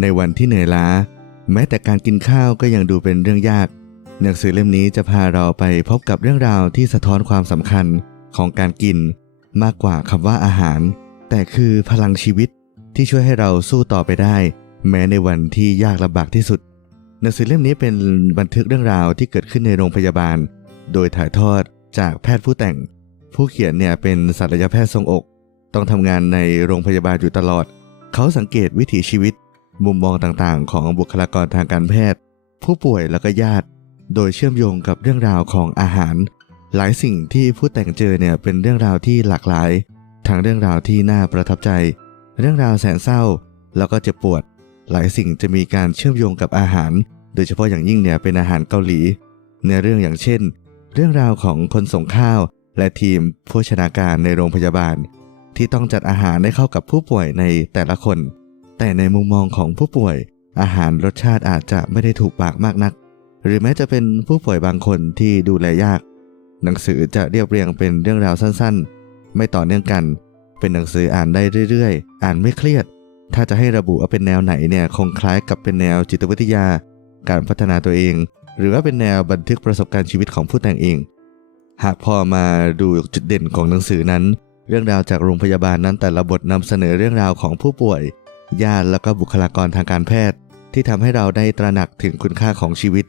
ในวันที่เหนื่อยล้า แม้แต่การกินข้าวก็ยังดูเป็นเรื่องยาก หนังสือเล่มนี้จะพาเราไปพบกับเรื่องราวที่สะท้อนความสำคัญของการกิน มากกว่าคำว่าอาหาร แต่คือพลังชีวิตที่ช่วยให้เราสู้ต่อไปได้ แม้ในวันที่ยากลำบากที่สุด หนังสือเล่มนี้เป็นบันทึกเรื่องราวที่เกิดขึ้นในโรงพยาบาล โดยถ่ายทอดจากแพทย์ผู้แต่ง ผู้เขียนเนี่ยเป็นศัลยแพทย์ทรงอก ต้องทำงานในโรงพยาบาลอยู่ตลอด เขาสังเกตวิถีชีวิต มุมมองต่างๆ ของบุคลากรทางการแพทย์ ผู้ป่วยแล้วก็ญาติ โดยเชื่อมโยงกับเรื่องราวของอาหาร หลายสิ่งที่ผู้แต่งเจอเนี่ยเป็นเรื่องราวที่หลากหลายทั้งเรื่องราวที่น่าประทับใจ เรื่องราวแสนเศร้า แล้วก็เจ็บปวด หลายสิ่งจะมีการเชื่อมโยงกับอาหาร โดยเฉพาะอย่างยิ่งเนี่ยเป็นอาหารเกาหลี ในเรื่องอย่างเช่น เรื่องราวของคนส่งข้าว และทีมโภชนาการในโรงพยาบาล ที่ต้องจัดอาหารให้เข้ากับผู้ป่วยในแต่ละคน แต่ในมุมมองของผู้ป่วย อาหารรสชาติอาจจะไม่ได้ถูกปากมากนัก หรือแม้จะเป็นผู้ป่วยบางคนที่ดูแลยาก หนังสือจะเรียบเรียงเป็นเรื่องราวสั้นๆ ไม่ต่อเนื่องกัน เป็นหนังสืออ่านได้เรื่อยๆ อ่านไม่เครียด ถ้าจะให้ระบุว่าเป็นแนวไหนเนี่ยคงคล้ายกับเป็นแนวจิตวิทยา การพัฒนาตัวเอง หรือว่าเป็นแนวบันทึกประสบการณ์ชีวิตของผู้แต่งเอง หากพอมาดูจุดเด่นของหนังสือนั้น เรื่องราวจากโรงพยาบาลนั้นแต่ละบทนำเสนอเรื่องราวของผู้ป่วย ญาติแล้วก็บุคลากรทางการแพทย์ ที่ทำให้เราได้ตระหนักถึงคุณค่าของชีวิต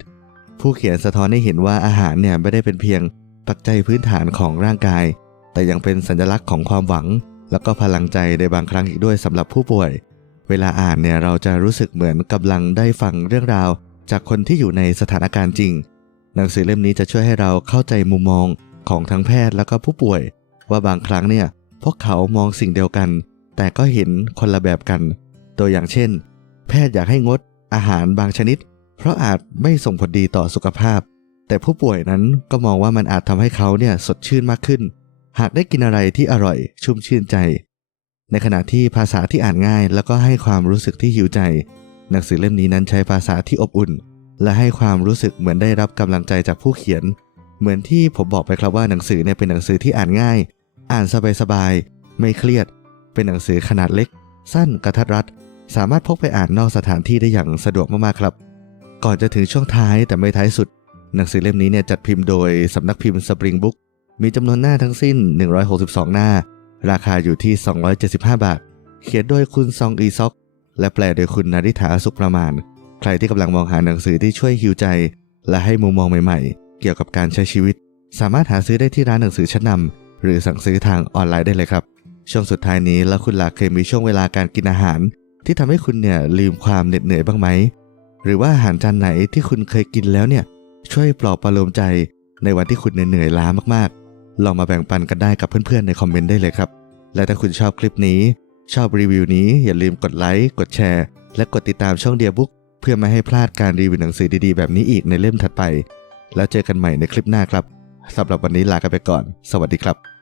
ผู้เขียนสะท้อนให้เห็นว่าอาหารเนี่ยไม่ได้เป็นเพียงปัจจัยพื้นฐานของร่างกาย แต่ยังเป็นสัญลักษณ์ของความหวัง แล้วก็พลังใจในบางครั้งอีกด้วยสำหรับผู้ป่วย เวลาอ่านเนี่ยเราจะรู้สึกเหมือนกำลังได้ฟังเรื่องราว จากคนที่อยู่ในสถานการณ์จริง หนังสือเล่มนี้จะช่วยให้เราเข้าใจมุมมองของทั้งแพทย์แล้วก็ผู้ป่วย ว่าบางครั้งเนี่ยพวกเขามองสิ่งเดียวกัน แต่ก็เห็นคนละแบบกัน ตัวอย่างเช่น แพทย์อยากให้งดอาหารบางชนิด เพราะอาจไม่ส่งผลดีต่อสุขภาพ แต่ผู้ป่วยนั้นก็มองว่ามันอาจทำให้เขาเนี่ยสดชื่นมากขึ้น หากได้กินอะไรที่อร่อยชุ่มชื่นใจ ในขณะที่ภาษาที่อ่านง่าย แล้วก็ให้ความรู้สึกที่หิวใจ หนังสือเล่มนี้นั้นใช้ภาษาที่อบอุ่น และให้ความรู้สึกเหมือนได้รับกำลังใจจากผู้เขียน เหมือนที่ผมบอกไปครับว่าหนังสือเนี่ยเป็นหนังสือที่อ่านง่าย อ่านสบายๆไม่เครียด เป็นหนังสือขนาดเล็ก สั้นกระทัดรัด สามารถพกไปอ่านนอกสถานที่ได้อย่างสะดวกมากๆครับ ก่อนจะถึงช่วงท้ายแต่ไม่ท้ายสุด หนังสือเล่มนี้เนี่ยจัดพิมพ์โดยสำนักพิมพ์ Spring Book มีจำนวนหน้าทั้งสิ้น 162 หน้า ราคาอยู่ที่ 275 บาท เขียนโดยคุณซองอีซอก และแปลโดยคุณนาริธาสุขประมาณ ใครที่กำลังมองหาหนังสือที่ช่วยฮิวใจ และให้มุมมองใหม่ๆ เกี่ยวกับการใช้ชีวิต สามารถหาซื้อได้ที่ร้านหนังสือชั้นนำหรือสั่งซื้อทางออนไลน์ได้เลยครับ ช่วงสุดท้ายนี้แล้วคุณล่ะเคยมีช่วงเวลาการกินอาหาร ที่ทำให้คุณเนี่ยลืมความเหน็ดเหนื่อยบ้างไหม หรือว่าอาหารจานไหนที่คุณเคยกินแล้วเนี่ยช่วยปลอบประโลมใจในวันที่คุณเหนื่อยล้ามากๆ ลองมาแบ่งปันกันได้กับเพื่อนๆในคอมเมนต์ได้เลยครับ และถ้าคุณชอบคลิปนี้ ชอบรีวิวนี้อย่าลืมกดไลค์กดแชร์ และกดติดตามช่องเดียบุ๊กเพื่อไม่ให้พลาดการรีวิวหนังสือดีๆ แบบนี้อีกในเล่มถัดไป แล้วเจอกันใหม่ในคลิปหน้าครับสำหรับวันนี้ลากันไปก่อน สวัสดีครับ